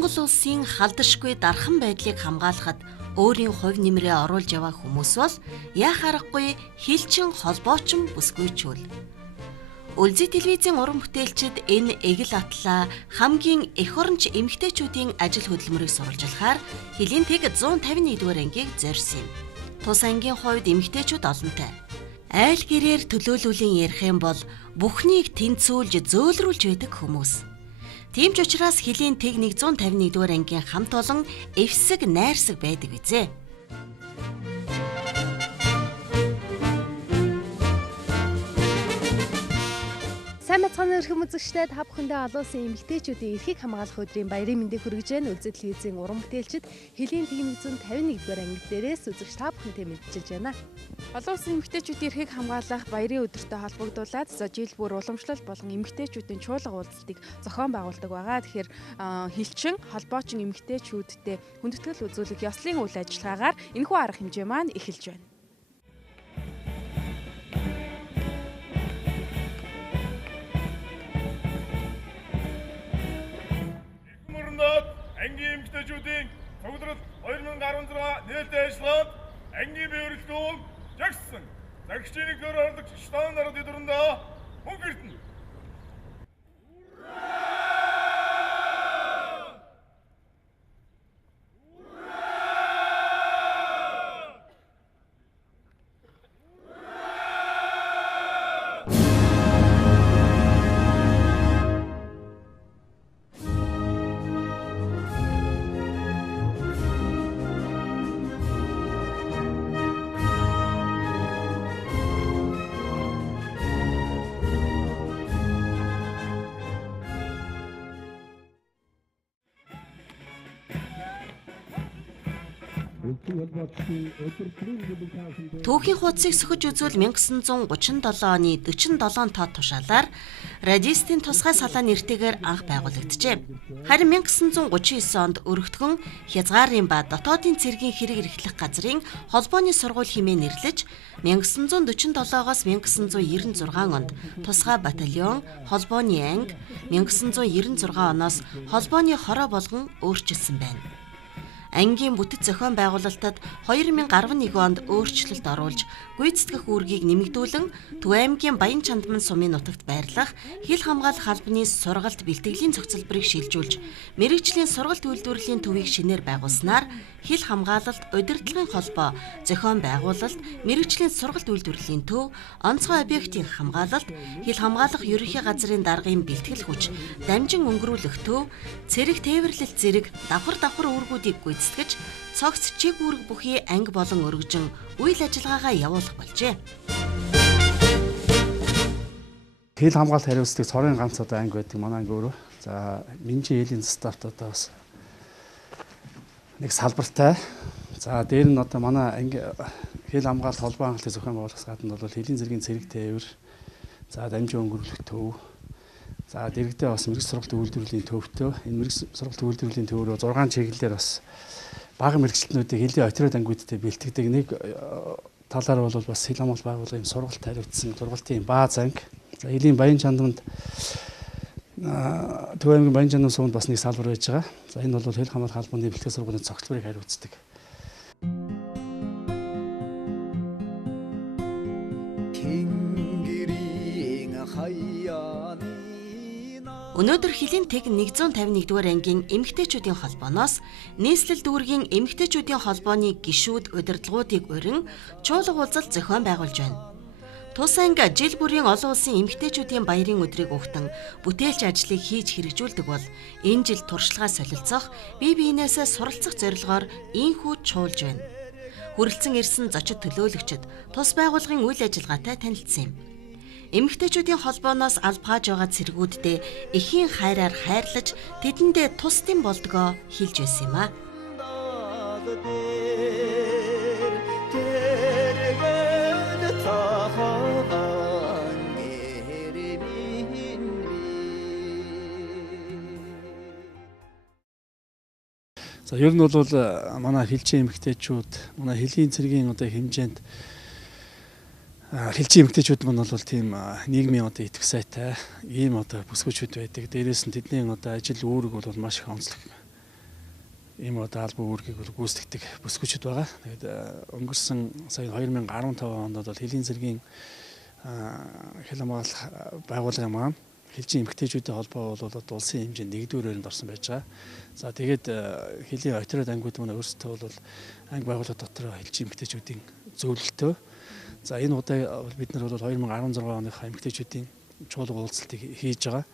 Монгол улсын халдашгүй дархан байдлыг хамгаалахад өөрийн хувь нэмрээ оруулж яваа хүмүүс бол яах аргагүй хилчин холбоочин бүсгүйчүүл. Улзий телевизийн уран бүтээлчид энэ эгэл атлаа хамгийн эх оронч эмэгтэйчүүдийн ажил хөдөлмөрийг сурвалжлахаар Хилийн тэг 151-р ангийг зорьсон юм. Тус ангийн хувьд эмэгтэйчүүд олонтой. Айл гэрээр төлөөлөлийн ярих юм бол бүхнийг тэнцүүлж зөөлрүүлж байдаг хүмүүс. Тийм ч учраас Хилийн тэг 151-р ангийн хамт олон эвсэг найрсаг байдаг үзээ. Сайн мэцхан өрхөм үзэгчдээ та бүхэндээ олон улсын эмэгтэйчүүдийн эрхийг хамгаалах өдрийн баярын мэндийг хүргэж байна. Улзий телевизийн уран бүтээлчид Хилийн тэг 151-р анги дээрээс үзэгч та бүхэнтэй мэдчилж байна. Олон улсын эмэгтэйчүүдийн эрхийг хамгаалах баярын өдөртөө холбогдуулаад жил бүр уламжлал болон эмэгтэйчүүдийн чуулга уулзалтыг зохион байгуулдаг байгаа. Тэгэхээр хилчин холбоочин эмэгтэйчүүдтэй хүндэтгэл үзүүлэх ёслолын үйл ажиллагаагаар энэхүү арга хэмжээ маань эхэлж байна. Ангийн эмэгтэйчүүдийн цугларал 2016 нээлттэй ажиллагаад ангийн биеэрэлтүүн жагссан. Загчийн нэгдүгээр ордог штан народ өдрөндөө мөнгө ирдэнэ. Түүхийн хуудсыг сөхөж үзвэл 1937 оны 47 тоо тушаалаар радистын тусгай салаа нэртэйгээр анх байгуулагджээ. Харин 1939 онд өргөтгөн Хязгаарын ба дотоодын цэргийн хэрэг эрхлэх газрын холбооны сургууль хэмээн нэрлэж 1947-оос 1996 онд тусгай батальон, холбооны анги, 1996 оноос холбооны хороо болгон өөрчилсөн байна. Ангийн бүтэц зохион байгуулалтад 2011 онд өөрчлөлт оруулж, гүйцэтгэх үүргийг нэмэгдүүлэн Төв аймгийн Баян Чандман сумын нутагт байрлах хил хамгаалах албаны сургалт бэлтгэлийн цогцлборыг шилжүүлж, мэрэгжлийн сургалт үйлдвэрлэлийн төвийг шинээр байгуулснаар хил хамгаалалт, удирдлагын холбоо, зохион байгуулалт, мэрэгжлийн сургалт үйлдвэрлэлийн төв, онцгой объектын хамгаалалт, хил хамгаалах ерөнхий газрын даргын бэлтгэл хүч, дамжин өнгөрүүлэх төв, цэрэг тээвэрлэлт зэрэг давхар үүргүүдийг гүйцэтгэж, цогц чиг үүрэг бүхий анги болон өргөжин үйл ажиллагаагаа явуулах болжээ. Хил хамгаалалт хариуцлагыг цорын ганц одоо анги байдаг манай анги өөрөө. За Минжи элийн стартт одоо бас нэг салбартай. За дээр нь одоо манай анги хил хамгаалалт холбоо хангалтын зохион байгуулахаас гадна бол Хилийн зэргийн цэрэг тээвэр, за дамжин өнгөрүүлэх төв, за дэрэгдээ бас мэрэгч сургалт үйлдвэрлэлийн төвтэй. Энэ мэрэгч сургалт үйлдвэрлэлийн төв рүү 6 чиглэлээр бас бага мэрэгчлэтнүүдийг Хилийн отряд ангиудтай бэлтгэдэг. Нэг талаар бол бас хил хамгаалалт байгууллагын сургалт хариуцсан сургалтын бааз анги. За Хилийн Баян Чандманд Төв аймгийн Баян Чандман суманд бас нэг салбар байж байгаа. За энэ бол хил хамгаалалт албаны бэлтгэл сургуулийн цогцлборыг хариуцдаг. Өнөөдөр Хилийн тэг 151-р ангийн эмэгтэйчүүдийн холбооноос нийслэл дүүргийн эмэгтэйчүүдийн холбооны гишүүд удирдлагуудыг урин чуулга уулзалт зохион байгуулж байна. Тус анги жил бүрийн олон улсын эмэгтэйчүүдийн баярын өдрийг угтан бүтээлч ажлыг хийж хэрэгжүүлдэг бол энэ жил туршлагаа солилцох, бие биенээсээ суралцах зорилгоор ийхүү чуулж байна. Хүрэлцэн ирсэн зочид төлөөлөгчд тус байгууллагын үйл ажиллагаатай танилцсан юм. Эмэгтэйчүүдийн холбооноос албааж байгаа цэргүүддээ эхийн хайраар хайрлаж тэдэндээ тусдын болдгоо хэлж байсан юм а. За ер нь бол манай хилчин эмэгтэйчүүд, манай Хилийн цэргийн одоо хэмжээнд хилчин эмэгтэйчүүд мань бол тийм нийгмийн одоо итгэх сайтай ийм одоо бүсгүйчүүд байдаг. Дээрээс нь тэдний одоо ажил үүрэг бол маш их онцлог. ийм одоо албан үүргийг гүйцэтгэдэг бүсгүйчд байгаа. Тэгээд өнгөрсөн сая 2015 онд бол Хэлийн цэргийн хэл хамгаалах байгууллагын маань хэлжин эмэгтэйчүүдийн холбоо бол улсын хэмжээнд 1-р байранд орсон байж байгаа. За тэгээд Хэлийн отряд ангиуд маань өөрсдөө бол анги байгууллага дотор хэлжин эмэгтэйчүүдийн зөвлөлтөө. За энэ удаа бид нар бол 2016 оныхаа эмэгтэйчүүдийн чуулга уулзалтыг хийж байгаа.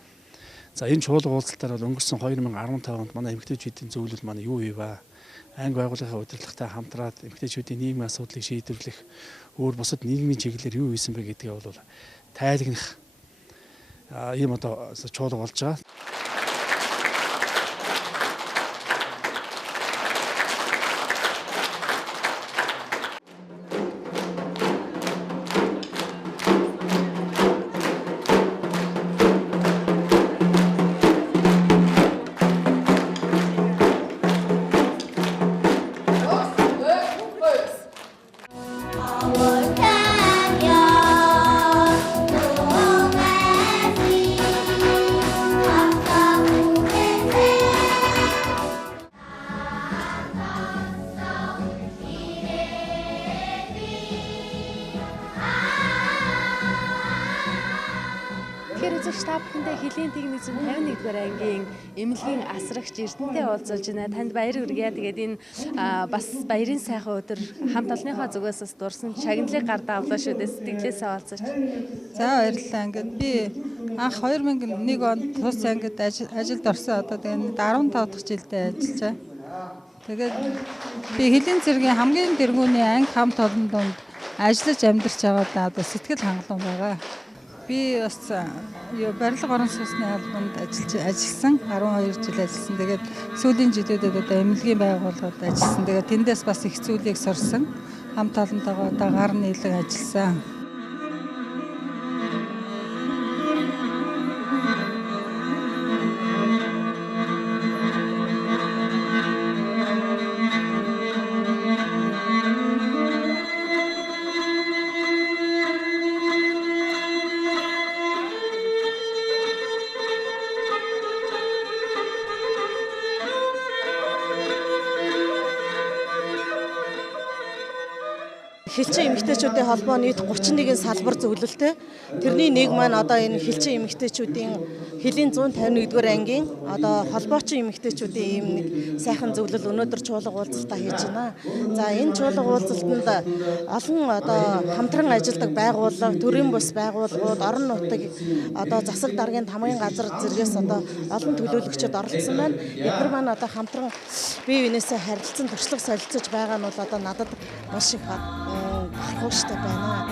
За энэ чуулга уулзалтаар бол өнгөрсөн 2015 онд манай эмэгтэйчүүдийн зөвлөл маань юу вэ? Анги байгууллагын удирдлагатай хамтраад эмэгтэйчүүдийн нийгмийн асуудлыг шийдвэрлэх өөр бусад нийгмийн чиглэлээр юу хийсэн бэ гэдгээ бол тайлагнах ийм одоо чуулга болж байгаа. Та бүхэндээ Хэлийн техник 151-р ангийн эмнэлгийн асрагч Эрдэнэтэй уулзуулж байна. Танд баяр хүргэе. Тэгээд энэ бас баярын сайхан өдөр хамт олонныхоо зүгээс бас дурсан шагналыг гардаа авлаа шүү дээ. Сэтгэлээсээ уулзаач. За баярлалаа. Ингээд би анх 2001 онд тус ангид ажилд орсон. Одоо тэгээд 15 дахь жилдээ ажиллаж байгаа. Тэгээд би Хэлийн цэргийн хамгийн дэргүүний анги хамт олон донд ажиллаж амьдарч байгаадаа одоо сэтгэл хангалуун байгаа. Би бас барилга орон сууцны албанд ажилласан 12 жил ажилласан. Тэгээд сүүлийн жилүүдэд одоо эмнэлгийн байгууллагад ажилласан. Тэгээд тэндээс бас их зүйлийг сурсан. Хамт олонтойгоо одоо гар нийлэн ажилласан. Хэлчин эмэгтэйчүүдийн холбоо нийт 31 салбар зөвлөлтэй. Тэрний нэг маань одоо энэ хэлчин эмэгтэйчүүдийн Хэлийн 151-р ангийн одоо холбоочин эмэгтэйчүүдийн ийм нэг сайхан зөвлөл өнөөдөр чуулга уулзалтаа хийж байна. За энэ чуулга уулзалтанд олон одоо хамтран ажилладаг байгууллага, төрийн бус байгууллагууд, орон нутаг одоо засаг даргын тамгын газар зэргээс одоо олон төлөөлөгчид оролцсон байна. Эдгээр маань одоо хамтран бие биенээсээ харилцан туршлага солилцож байгаа нь бол одоо надад маш их харахууштай байна.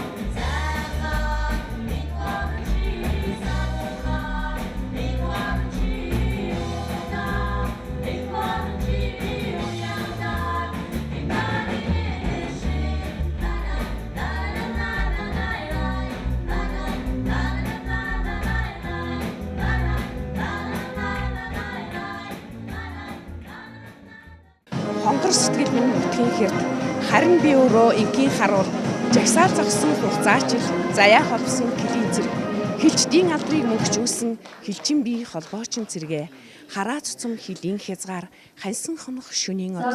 Хонгор сэтгэл минь нутгийн хэрэг харин би өөрөө ингийн харуул жагсаал зогсон хугацаач заяа холбосон Хэлийн цэрэг хэлчдийн алдрыг мөнгөчүүлсэн хэлчин бие холбоочин цэрэгэ хараа цуцам Хэлийн хязгаар ханьсан хонох шөнийн од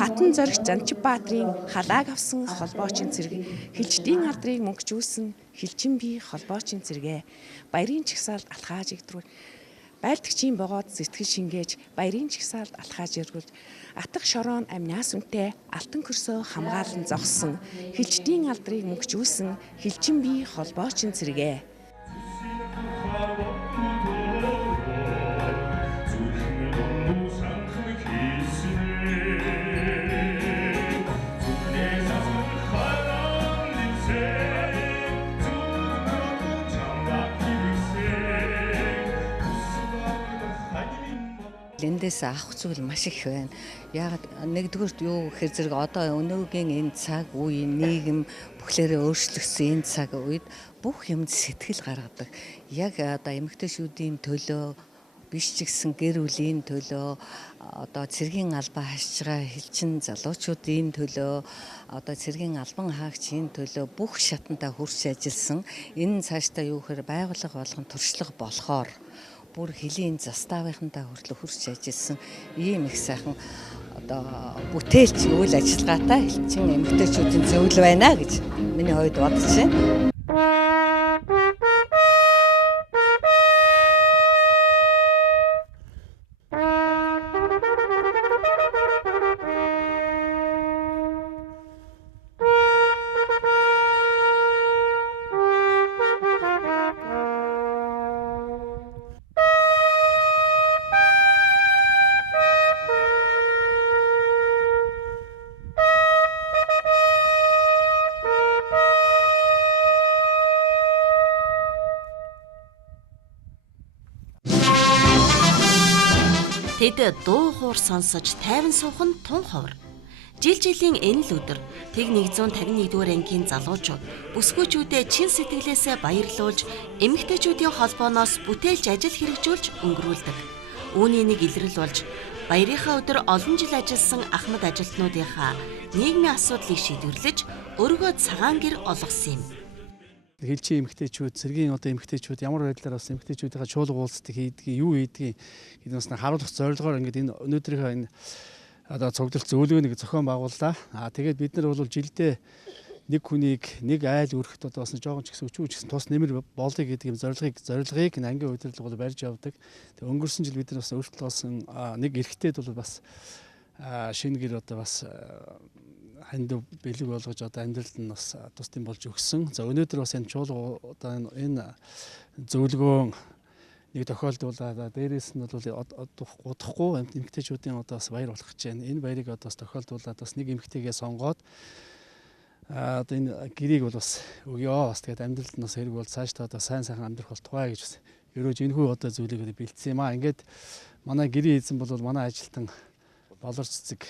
хатан зориг Занчбаатрын халааг авсан холбоочин цэрэг хэлчдийн алдрыг мөнгөчүүлсэн хэлчин бие холбоочин цэрэгэ баярын чагсаалд алхааж игдрүүл байлдагчийн богоод сэтгэл шингээж баярын чагсаалд алхааж иргүүл атах шороон амниас үнтэй алтан хөрсөө хамгаалан зогссон хэлчдийн алдрыг мөнгөчүүлсэн хэлчин бие холбоочин цэрэгэ Эндээс авах зүйл маш их байна. Яг нэгдүгürt юу гэхээр зэрэг одоо өнөөгийн энэ цаг үеийн нийгэм бүхлээрээ өөрчлөгдсөн энэ цаг үед бүх юмд сэтгэл гаргадаг. Яг одоо эмэгтэйчүүдийн төлөө биш ч гэсэн гэр бүлийн төлөө одоо цэргийн албаа хашиж байгаа хэлчин залуучуудын төлөө одоо цэргийн албан хаагчийн төлөө бүх шатандаа хүрч ажилласан. Энэ цаашдаа юу гэхээр байгууллага болгон туршлага болохоор бүр Хэлийн заставынхандаа хүртэл хүрч ажилласан ийм их сайхан одоо бүтээлч үйл ажиллагаатай элчин эмэгтэйчүүдийн зөвлөл байна гэж миний хувьд бодож байна. Тэд дуу хуур сонсож тайван суух нь тун ховор. Жилийн энэ л өдөр Тэг 151-р ангийн залуучууд бүсгүйчүүдэд чин сэтгэлээсээ баярлуулж эмэгтэйчүүдийн холбооноос бүтээлж ажил хэрэгжүүлж өнгөрүүлдэг. Үүний нэг илрэл болж баярынхаа өдөр олон жил ажилласан ахмад ажилтнуудынхаа нийгмийн асуудлыг шийдвэрлэж өргөө цагаан гэр олгосон юм. Хилчийн эмэгтэйчүүд, цэргийн одоо эмэгтэйчүүд ямар байдлаар бас эмэгтэйчүүдийнхээ чуулга уулздаг хийдгийг, юу хийдгийг гэдгээс нь харуулах зорилгоор ингээд энэ өнөөдрийнхөө энэ одоо цуглалт зөвлөгөөнийг зохион байгууллаа. Тэгээд бид нар бол жилдээ нэг хүнийг нэг айл өргөхд одоо бас жоохон ч гэсэн өчүүч гэсэн тус нэмэр болъё гэдэг юм зорилгыг ангийн удирдлага бол барьж явдаг. Тэгээд өнгөрсөн жил бид нар бас өөрчлөлт олсон нэг эрэгтэйд бол бас шинэ гэр одоо бас ханд бэлэг болгож одоо амьдралд нь бас тусдын болж өгсөн. За өнөөдөр бас энэ чуулга одоо энэ зөвлөгөө нэг тохиолдуулаад дээрээс нь бол удахгүй эмэгтэйчүүдийн одоо бас баяр болох гэж байна. Энэ баярыг одоо бас тохиолдуулаад бас нэг эмэгтэйгээ сонгоод одоо энэ гэрийг бол бас өгөө. Бас тэгээд амьдралд нь бас хэрэг бол цаашдаа одоо сайн сайхан амьдрах болтугай гэж бас ерөөж энэхүү одоо зүйлийг бэлдсэн юм аа. Ингээд манай гэрийн эзэн бол манай ажилтан болор цэцэг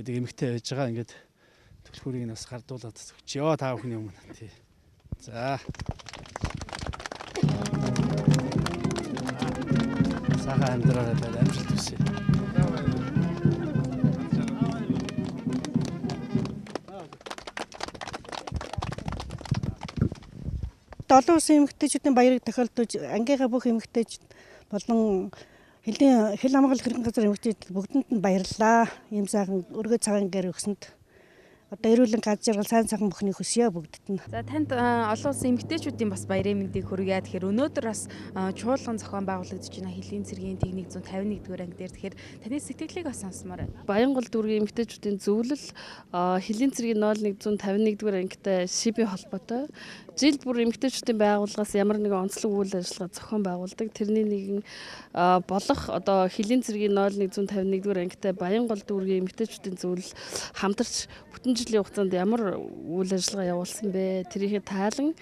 гэдэг эмэгтэй байж байгаа. Ингээд төлхөрийг нь бас гардуулаад өгчөө та бүхний өмнө. Тий. За. Сайхан амьдраарай байл амжилт хүсье. Олон улсын эмэгтэйчүүдийн баярыг тохиолдуулж ангийнхаа бүх эмэгтэйчүүд болон хил хамгаалах хэрэг газар эмэгтэйчүүд бүгдэнд нь баярлалаа. Ийм сайхан өргөө цагаан гэр өгсөнд одоо эрүүлэн ганц жаргал сайн сайхан бүхний хөсөө бүгдд нь. За танд олон улсын эмэгтэйчүүдийн бас баярын мэндийг хүргье. Тэгэхээр өнөөдөр бас чуулган зохион байгуулагдаж байна. Хилийн цэргийн Тэг 151-р анги дээр. Тэгэхээр таны сэтгэлийг бас сонсомоор байна. Баянгол дүүргийн эмэгтэйчүүдийн зөвлөл Хилийн цэргийн 0151-р ангитай шибийн холбоотой. Жилд бүр эмэгтэйчүүдийн байгууллагаас ямар нэгэн онцлог үйл ажиллагаа зохион байгуулдаг. Тэрний нэгэн болох одоо Хилийн цэргийн 0151-р ангитай Баянгол дүүргийн эмэгтэйчүүдийн зөвлөл хамтарч бүтэн жилийн хугацаанд ямар үйл ажиллагаа явуулсан бэ? Тэрийг таалан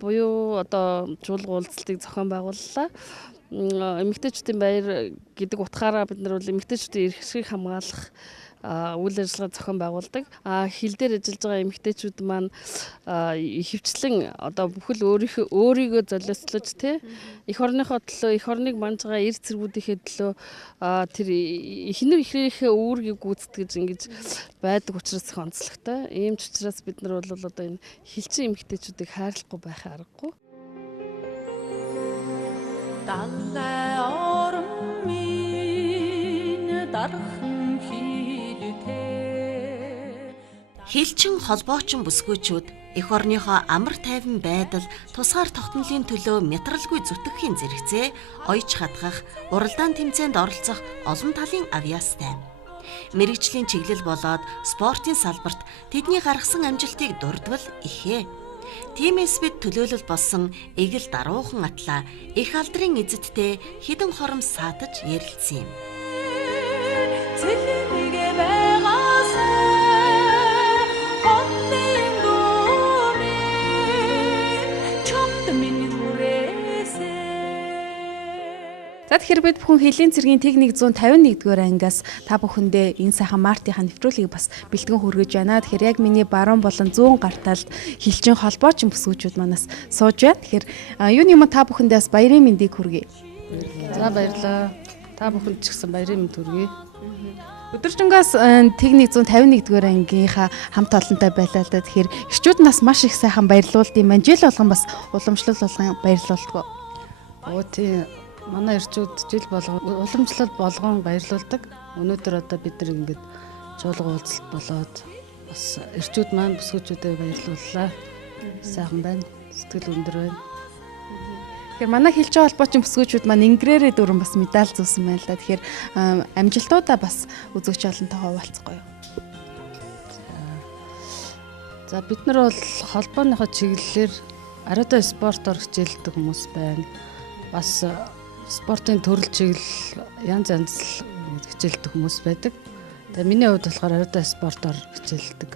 буюу одоо чуулга уулзалтыг зохион байгууллаа. Эмэгтэйчүүдийн баяр гэдэг утгаараа бид нар бол эмэгтэйчүүдийн эрхийг хамгаалах үйл ажиллагаа зохион байгуулдаг. Хил дээр ажиллаж байгаа эмэгтэйчүүд маань ихэвчлэн одоо бүхэл өөрийгөө золиослож эх орныхоо төлөө, эх орныг манж байгаа эр цэргүүдийнхээ төлөө тэр ихнэрийнхээ үүргийг гүйцэтгэж ингэж байдаг учраас их онцлогтой. Ийм ч учраас бид нар бол одоо энэ хилчин эмэгтэйчүүдийг хайрлахгүй байх аргагүй. Далай орон минь дархан Хилчин холбоочин бүсгүйчүүд эх орныхоо амар тайван байдал, тусгаар тогтнолын төлөө мятралгүй зүтгэхийн зэрэгцээ оёж хадгах, уралдаан тэмцээнд оролцох олон талын авьяастай. Мэргэжлийн чиглэл болоод спортын салбарт тэдний гаргасан амжилтыг дурдвал ихээ. Тиймээс бид төлөөлөл болсон эгэл даруухан атлаа их алдрын эзэдтэй хідэн хором саатаж ярилцсан юм. За тэгэхээр бид бүхэн Хилийн цэргийн Тэг 151-р ангиас та бүхэндээ энэ сайхан мартынхаа нэвтрүүлгийг бас бэлтгэн хүргэж байна. Тэгэхээр яг миний баруун болон зүүн гарталд хилчин холбоочин бүсгүйчүүд манаас сууж байна. Тэгэхээр юуны юм та бүхэндээ бас баярын мэндийг хүргэе. За баярлалаа. Та бүхэнд ч гэсэн баярын мэнд хүргэе. Өдөржингөөс Тэг 151-р ангийнхаа хамт олонтой байлаа л да. Тэгэхээр эхчүүд нас маш их сайхан баярлуулд юм байна. Жил болгон бас уламжлал болгон баярлуулдаг. Оо тий. манай эрчүүд жил болгон уламжлал болгон баярлуулдаг. Өнөөдөр одоо бид нар ингээд чуулга уулзалт болоод бас эрчүүд маань бүсгүүчүүдэд баярлууллаа. Сайхан байна. Сэтгэл өндөр байна. Тэгэхээр манай хилжээ холбоочин бүсгүүчүүд маань ингрээрээ дөрөв бас медаль зүүсэн байна л да. Тэгэхээр амжилтуудаа бас үзэгч олонтойгоо хуваалцахгүй юу? За бид нар бол холбооныхоо чиглэлээр ариутай спортоор хичээлдэг хүмүүс байна. Бас спортын төрөл чиглэл янз янз хичээлдэг хүмүүс байдаг. Тэгээ миний хувьд болохоор ариутай спортоор хичээлдэг.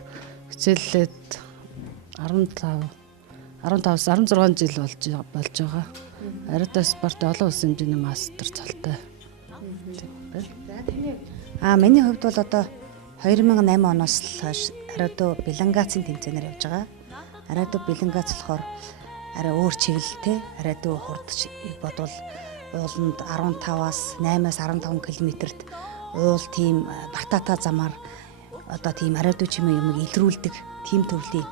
Хичээллээд 15-16 жил болж байгаа. Ариутай спорт олон улсын хэмжээний мастер цолтой. Миний хувьд бол одоо 2008 оноос л хойш ариутай бэлэнгаацын тэмцээнээр явж байгаа. Ариутай бэлэнгац болохоор арай өөр чиглэлтэй ариутай хурдч бодвол ууланд 15-аас 8-аас 15 км-т уул тийм бартата замаар одоо тийм ариутай чимээ юмыг илрүүлдэг тийм төрлийн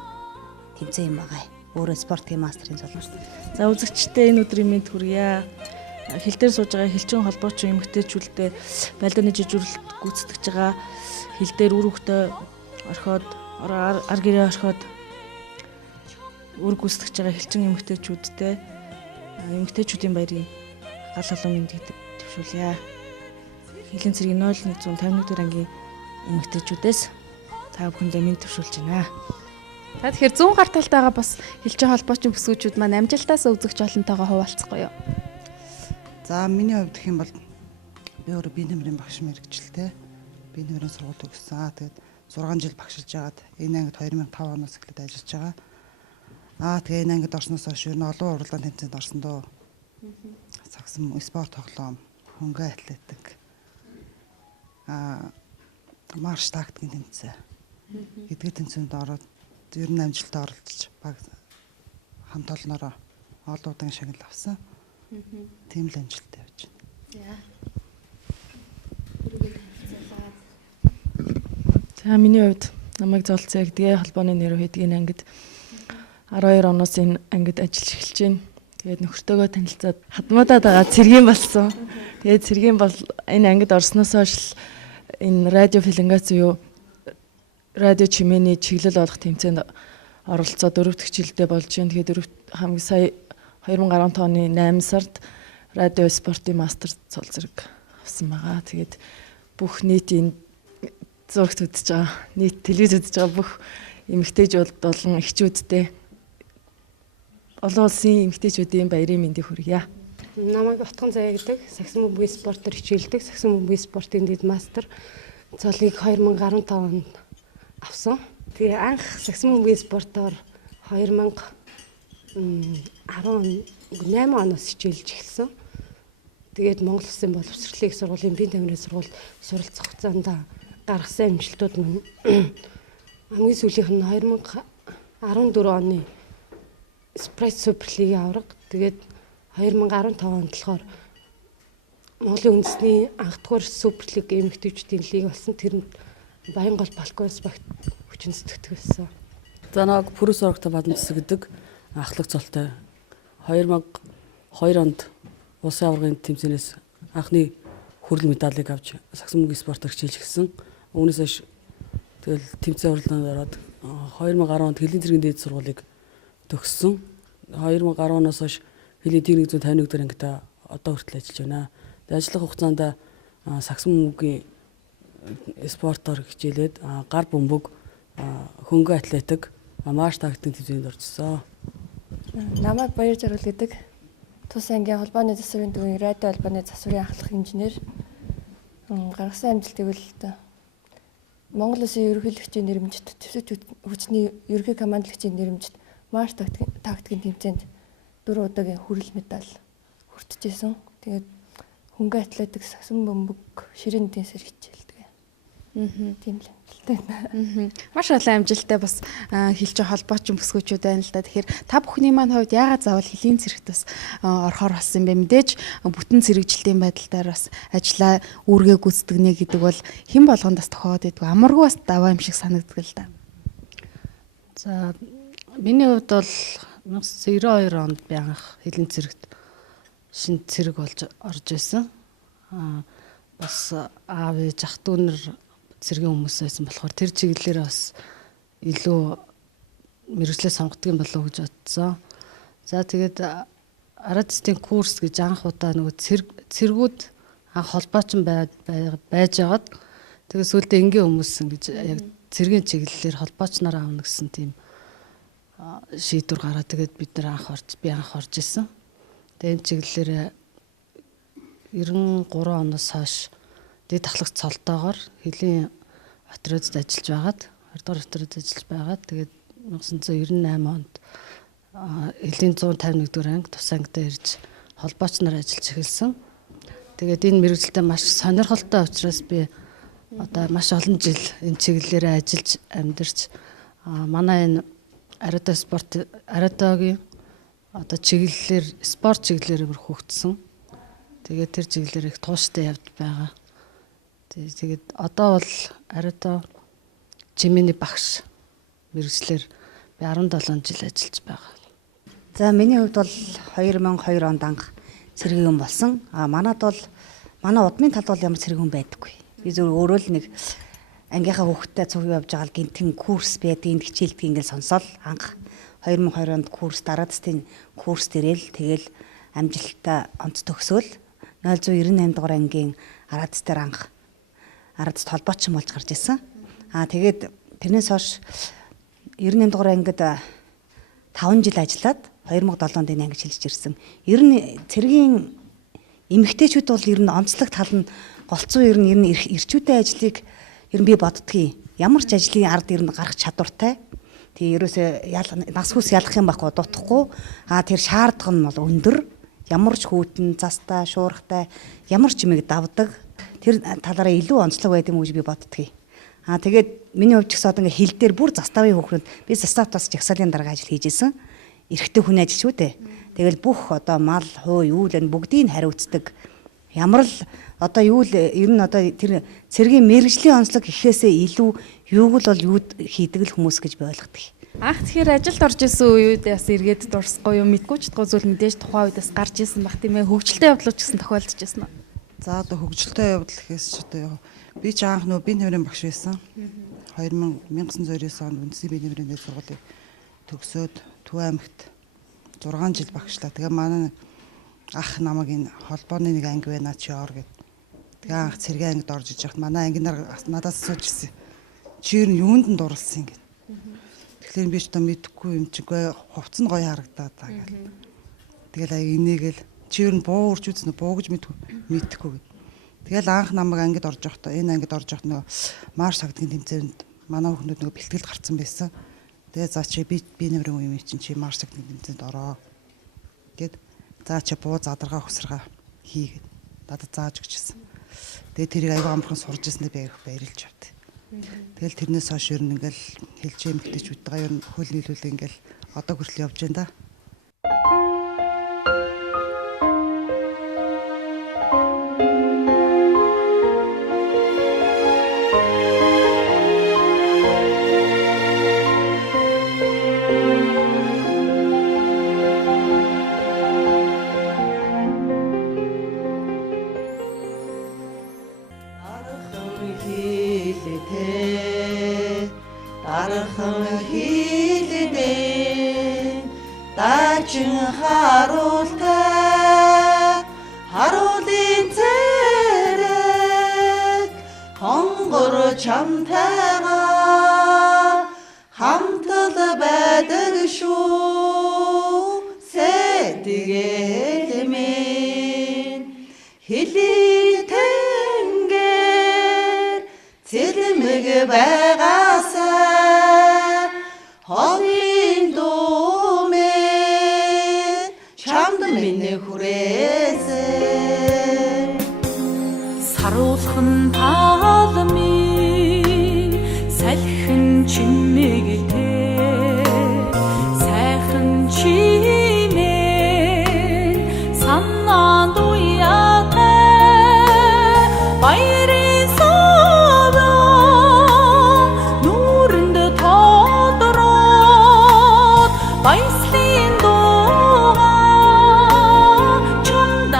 тэмцээн юм байгаа. Өөрөө спортын мастерын цолмоос. За үзэгчтэй энэ өдрийн мэнд хүргье. Хил дээр сууж байгаа хилчин холбоочин эмэгтэйчүүдтэй байлдааны жижигрэлт гүйцэтгэж байгаа. Хил дээр үр хөвгтөө орхиод ар гэрээ орхиод үр гүйцэтгэж байгаа хилчин эмэгтэйчүүдтэй эмэгтэйчүүдийн баярын гал халуун мэндийг төвшүүлье. Хилийн цэргийн 0151 дэх ангийн эмэгтэйчүүдээс та бүхэндээ мэд төвшүүлж байна. За тэгэхээр 100 гарт талд байгаа бас хилжээ холбоочин бүсгүүчүүд маань амжилтаас үзэгч олонтойгоо хуваалцахгүй юу? За миний хувьд гэх юм бол би өөрөө биеийн тэмрийн багш мэрэгчлээ. Биеийн тэмрийн сургууль төгссөн. Тэгээд 6 жил багшилж агаад энэ ангид 2005 оноос эхлээд ажиллаж байгаа. Тэгээ энэ ангид орсноос хойш ер нь олон урлагийн тэмцээнд орсон доо. Сагсан спорт тоглоом, хөнгө атлетик. Марш тактикийн тэмцээн. Эдгээр тэмцээнд ороод ер нь амжилтанд оролцож баг хамт олноороо олон удаан шагнал авсан. Тийм л амжилттай явж байна. За миний хувьд намайг золцоо гэдгээ холбооны нэр хэдгийн ангид 12 оноос энэ ангид ажиллаж эхэлж байна. Тэгээд нөхөртөөгөө танилцаад хадмуудаад байгаа цэргийн болсон. Тэгээд цэргийн бол энэ ангид орсноос хойш энэ радио филингац юу радио чимээний чиглэл болох тэмцээнд оролцоод 4 дахь жилдээ болж байна. Тэгээд хамгийн сая 2015 оны 8 сард радио спортын мастер цол зэрэг авсан байгаа. Тэгээд бүх нийтийн зурагт үзэж байгаа, нийт телевиз үзэж байгаа бүх эмэгтэйчүүд болон эхчүүдтэй олон улсын эмэгтэйчүүдийн баярын мэндийг хүргье. Намайг Утган Заяа гэдэг саксон бөмбөгийн спортоор хичээлдэг. Саксон бөмбөгийн спортын дэд мастер цолыг 2015 онд авсан. Тэгээ анх саксон бөмбөгийн спортоор 2018 оноос хичээлж эхэлсэн. Тэгээд Монгол Улсын боловсролын их сургуулийн биеийн тамирын сургуульд суралцах хугацаанд гаргасан амжилтууд маань хамгийн сүүлийнх нь 2014 оны Спрайт Суперлигийн авраг. Тэгээд 2015 онд болохоор Монголын үндэсний анх дахь Суперлиг эмэгтэйчүүдийн лиг болсон. Тэр нь Баянгол Балкоос багт хүчин зүтгэдэг байсан. За нэг Пүрэс урагтай бадмицс гэдэг ахлах цолтой 2002 онд улсын аваргын тэмцээнээс анхны хүрэл медалийг авч саксон бөмбөгийн спортоор хичээлж эхэлсэн. Үүнээс хойш тэгэл тэмцээн уралдаанд ороод 2010 онд Хилийн цэргийн дээд сургуулийг төгссөн. 2010 оноос хойш Хилийн Т151 дэх ангид одоо хүртэл ажиллаж байна. Тэгээд ажиллах хугацаанд саксон бөмбөгийн спортоор хичээлээд гар бөмбөг, хөнгө атлетик, марш тактикийн тэмцээнд орчихсон. Намайг Баяр Зориул гэдэг Тус ангийн холбооны засварын төвийн радио холбооны засварын ахлах инженер гаргасан амжилтыг л Монгол Улсын ерөнхийлөгчийн нэрмжит төсөв хүчний ерөнхий командлагчийн нэрмжит марш тактикийн тэмцээнд 4 удаагийн хүрэл медаль хүртэж исэн. Тэгээд хөнгө атлетик, саксон бөмбөг, ширээ теннисээр хичээлдэг. Тийм л амжилттай. Маш олон амжилттай бас хилж холбоочин бүсгүүчүүд байна л да. Тэгэхээр та бүхний маань хувьд яагаад заавал хилийн цэрэгт бас орохоор болсон юм бэ? Мэдээж бүтэн цэрэгжилтийн байдлаар бас ажиллаа үүргээ гүйцэтгэнэ гэдэг бол хэн болгонд бас тохиод байдаг. Амаргүй бас даваа юм шиг санагддаг л да. За миний хувьд бол 1992 онд би анх хилийн цэрэгт шин цэрэг болж орж исэн. Бас аав ээж ах дүүнэр цэргийн хүмүүс байсан болохоор тэр чиглэлээр бас илүү мэрэгчлээ сонгодог юм болов уу гэж бодсон. За тэгээд арадистын курс гэж анх удаа нөгөө цэргүүд анх холбоочин байж байгаад тэгээд сүүлдээ энгийн хүмүүс ингэж яг цэргийн чиглэлээр холбоочноор аавна гэсэн тийм шийдвэр гараад тэгээд бид нар би анх орж исэн. Тэгээд энэ чиглэлээр 93 оноос хойш дэд ахлах цолтоогоор Хөлийн отрядд ажиллаж байгаад 2 дугаар отрядд ажиллаж байгаад тэгээд 1998 онд Хөлийн 151 дугаар анги тус ангидаа ирж холбоочноор ажиллаж эхэлсэн. Тэгээд энэ мэргэжилтэд маш сонирхолтой учраас би одоо маш олон жил энэ чиглэлээр ажиллаж амьдарч манай энэ арадогийн одоо чиглэлээр спорт чиглэлээр бүр хөгжсөн. Тэгээд тэр чиглэлээр их тууштай явж байгаа. Тэгээд одоо бол арадо жимэний багш мэргэжлэр би 17 жил ажиллаж байгаа. За миний хувьд бол 2002 онд анх цэргийн хүн болсон. Манад бол манай удмын талд бол ямар цэргийн хүн байдаггүй. Би зөв өөрөө л нэг ангийнхаа хүүхдтэй цуг явж байгаа л гинтэн курс байдаг, энд хичээлдэг ингээл сонсоол анх 2002 онд курс арадистын курс дээрэл тэгэл амжилттай онц төгсөөл 098 дугаар ангийн арадистээр анх арадист холбоочин болж гарч ирсэн. Тэгээд тэрнээс хойш 98 дугаар ангид 5 жил ажиллаад 2007 онд энэ ангид шилжиж ирсэн. Ер нь цэргийн эмэгтэйчүүд бол ер нь онцлог тал нь голцоо ер нь ирчүүдийн ажлыг ер нь би боддгийн. Ямар ч ажлын ард ер нь гарах чадвартай. Тэгээ ерөөсөө нас хүс ялах юм байхгүй дутхгүй. Тэр шаардлага нь бол өндөр. Ямар ч хүйтэн, застаа, шуурхтай ямар ч юмэг давдаг. Тэр талаараа илүү онцлог байд юм уу гэж би боддгийн. Тэгээд миний хувьд ч гэсэн одоо ингээ хил дээр бүр заставын хүүхрэнд би заставтаас жагсаалын дарга ажил хийж исэн. Эрэгтэй хүн ажил шүү дээ. Тэгэл бүх одоо мал, хуу, юу л бүгдийг хариуцдаг. Ямар л одоо юу л ер нь одоо тэр цэргийн мэргэжлийн онцлог ихээсээ илүү юуг л бол юу хийдэг л хүмүүс гэж би ойлгодог. Анх тэгэхээр ажилд орж исэн үед бас эргээд дурсахгүй юм мэдгүй ч тухай зүйл мэдээж тухайн үед бас гарч исэн бах тийм ээ хөгжилтэй явдлууд ч гэсэн тохиолдож исэн нь. За одоо хөгжилтэй явдал гэхээс ч одоо би ч анх нөө биеийн тамирын багш байсан. 1999 онд үндэсний биеийн тамирын дээд сургуулийг төгсөөд Төв аймагт 6 жил багшлаа. Тэгээ манай ах намайг энэ холбооны нэг анги байна чи ор гэд. Тэгээ анх цэргийн ангид орж иж яхад манай ангинаар надаас асууж ирсэн. Чи ер нь юунд нь дурлсан гэд. Тэгэхээр би ч одоо мэдэхгүй юм чигээ хувцс нь гоё харагдаад таа гэл. Тэгэл аяа инээгээл чи ер нь буу урж үзсэн буу гэж мэдэхгүй гэд. Тэгэл анх намайг ангид орж явахдаа энэ ангид орж явахд нөгөө марш сагдгийн тэмцээнд манай хүүхнүүд нөгөө бэлтгэл гарцсан байсан. Тэгээ за чи би нэмрэн үе чинь чи марш сагдгийн тэмцээнд ороо гэд. За чи буу задаргаа хөсрага хийгээд надад зааж өгчээсэн. Тэгээ тэрийг аягүй амархан сурж ирсэндээ би их баярлж явд. Тэгэл тэрнээс хойш ер нь ингээл хэлж эмгтэйчүүдтэйгээ ер нь хөл нийлүүлээ ингээл одоо хүртэл явж байна да. 하루린 цэрэг хонгор чамтайгаа хамтал байдаг шүү сэтгэл минь Хөлийн тэнгэр цэлмэг байгаасаа хонын дүүмэн чамд минь хүрээсэй Саруулхан таалмын салхин чимэгтэй сайхан чимээ санаанд уяатай баярын совоо нүрэнд тодороод баяслын дуугаа чамд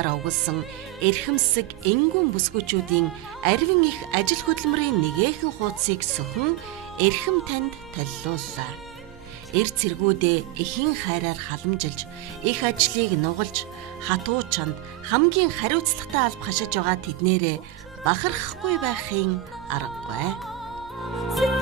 аргаар овгулсан эрхэмсэг энгүн бүсгүүчүүдийн арвин их ажил хөдөлмөрийн нэгэн хуудсыг сөхөн эрхэм танд толилууллаа. Эр цэргүүдээ эхийн хайраар халамжилж, их ажлыг нугалж, хатуу чанд хамгийн хариуцлагатай алба хашиж байгаа тэднэрээ бахархахгүй байхын аргагүй.